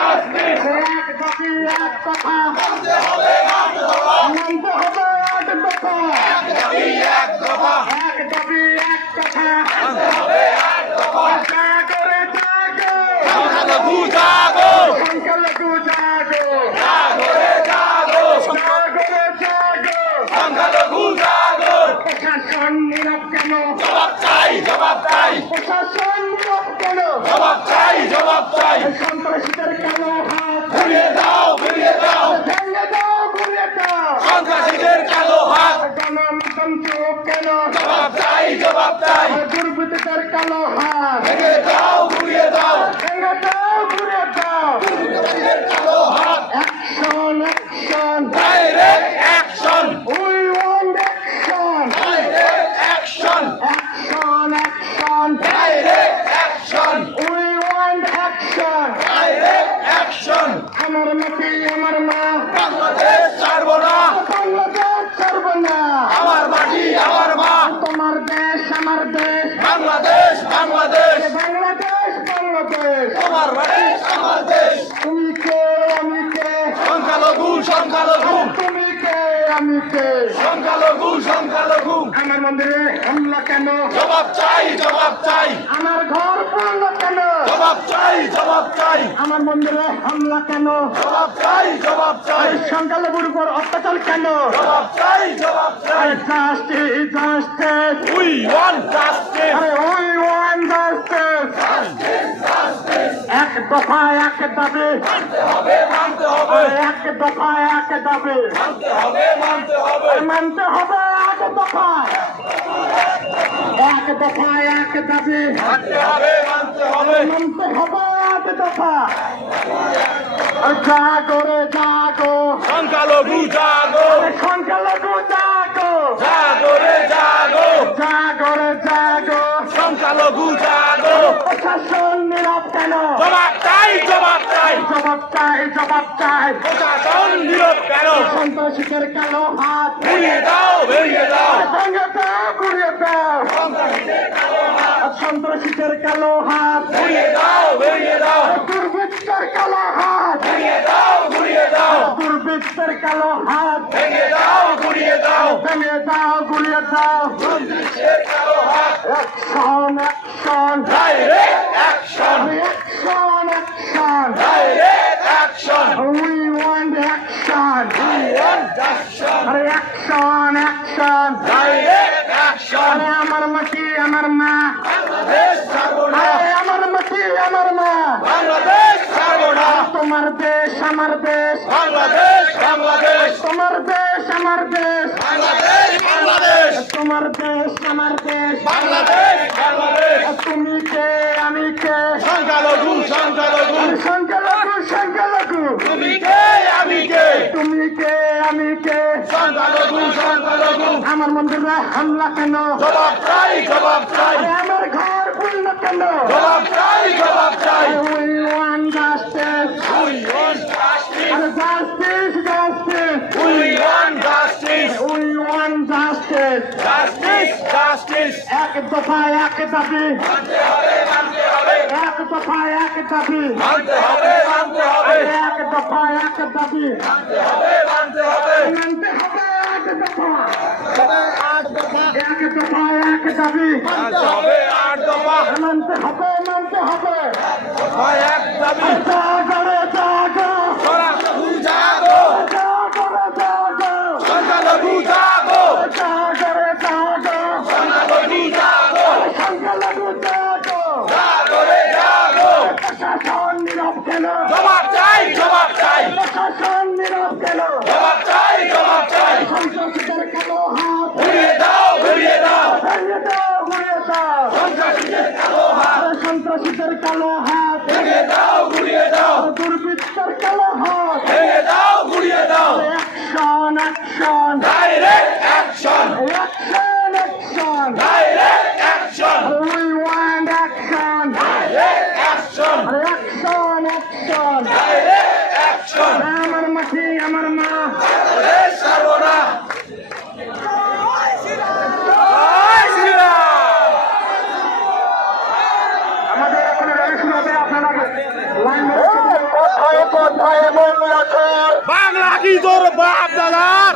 এক দাবি এক কথা মানতে হবে এক দফা এক দাবি এক কথা জাগো রে জাগো সংখ্যালঘু জাগো প্রশাসন নীরব কেন প্রশাসন নীরব কেন সন্ত্রাসীদের কালো হাত ভেঙে দাও ঘুরিয়ে দাও গণমাধ্যম চুপ কেন দুর্বৃত্তদের কালো হাত ভেঙে দাও ঘুরিয়ে দাও action we want action we want action আমার মাটি আমার মা বাংলাদেশ ছাড়বো না আমার মাটি আমার মা তোমার দেশ আমার দেশ বাংলাদেশ তোমার মাটি আমার দেশ তুমি কে আমি কে সংখ্যালঘু তুমি কে আমি কে সংখ্যালঘু আমার মন্দিরে হামলা কেন জবাব চাই আমার ঘর পড়ল কেন জবাব চাই আমার মন্দিরে হামলা কেন জবাব চাই সংখ্যালঘুর উপর অত্যাচার কেন জবাব চাই justice we want justice we want justice এক দফা এক দাবি মানতে হবে এক দফা এক দাবি মানতে হবে মানতে হবে এক দফা এক দাবি মানতে হবে মানতে হবে এক দফা জাগো রে জাগো সংখ্যালঘু জাগো সংখ্যালঘু জাগো রে জাগো সংখ্যালঘু জাগো প্রশাসন নীরব কেন জবাব চাই প্রশাসন নীরব কেন সন্ত্রাসীদের কালো হাত ভেঙে দাও ভেঙে দাও ঘুরিয়ে দাও সন্ত্রাসীদের কালো হাত ভেঙে দাও দুর্বৃত্তের কালো হাত ভেঙে দাও ঘুরিয়ে দাও দুর্বৃত্তের কালো হাত ভেঙে দাও ঘুরিয়ে দাও ভেঙে দাও ঘুরিয়ে দাও দুর্নীতির কালো হাত action direct action direct action we want action action action direct action আমার মাটি আমার মা বাংলাদেশ ছাড়বো না আমার মাটি আমার মা বাংলাদেশ ছাড়বো না তোমার দেশ আমার দেশ বাংলাদেশ তোমার দেশ আমার দেশ বাংলাদেশ তোমার দেশ আমার দেশ বাংলাদেশ তুমি কে আমি কে সংখ্যালঘু সংখ্যালঘু তুমি কে আমি কে তুমি কে আমি কে সংখ্যালঘু আমার মন্দিরে হামলা কেন জবাব চাই আমার ঘর পূর্ণ কেন জবাব চাই we want justice we want justice we want justice justice এক দফা এক দাবি মানতে হবে এক দফা এক দাবি মানতে হবে এক দফা এক দাবি মানতে হবে মানতে হবে এক দফা এক দফা এক দাবি মানতে হবে 8 দফা মানতে হবে এক দাবি জাগো সংখ্যালঘু জাগো সংখ্যালঘু জাগো সংখ্যালঘু জাগো রে জাগো প্রশাসন নীরব কেন জবাব চাই প্রশাসন নীরব কেন জবাব চাই সন্ত্রাসীদের কালো হাত ঘুরিয়ে দাও ঘুরিয়ে দাও সন্ত্রাসীদের কালো হাত ভেঙে দাও ঘুরিয়ে দাও দুর্বৃত্তের কালো হাত ভেঙে দাও ঘুরিয়ে দাও action direct action direct action we want action direct action direct action আমার মাটি আমার মা বাংলাদেশ ছাড়বো না আমাদের এখন র্যালি শুরু হবে আপনারা লাইন কি তোর বাপ দাদার